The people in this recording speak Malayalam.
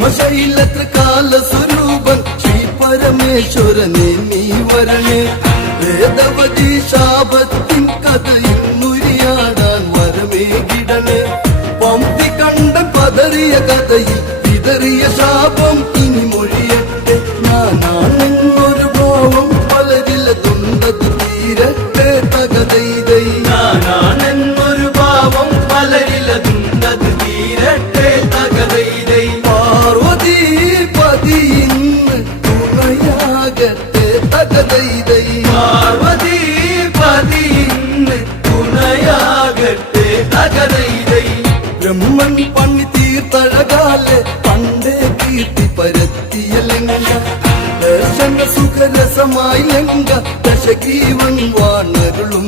ഭീമശൈലത്രികാല സ്വരൂപൻ ശ്രീ പരമേശ്വരനെ നീ വരണേ. വേദവതി ശാപത്തിൻ കഥ ഇന്നുരിയാടാൻ വരമേകിടണേ. പമ്പി കണ്ട പതറിയ കഥയിൽ വിതറിയ ശാപം ഇനി മൊഴിയട്ടെ. ഞാനാണെന്നൊരു ഭാവം പലരിലതുണ്ടത് തീരട്ടെ തകതൈതൈ. ഞാനാണെന്നൊരു ഭാവം പലരിലതുണ്ടത് തീരട്ടെ തകതൈതൈ. പാർവതി പതിയിന്ന് തുണയാകട്ടെ തകതൈതൈ. പാർവതി പതിയിന്ന് തുണയാകട്ടെ തകതൈതൈ. ബ്രഹ്മൻ പണി തീർത്തഴകാലെ പണ്ടേ കീർത്തി പരത്തിയ ലങ്ക. ദർശന സുഖരസമായി ലങ്ക ദശകീവൻ വാണരുളും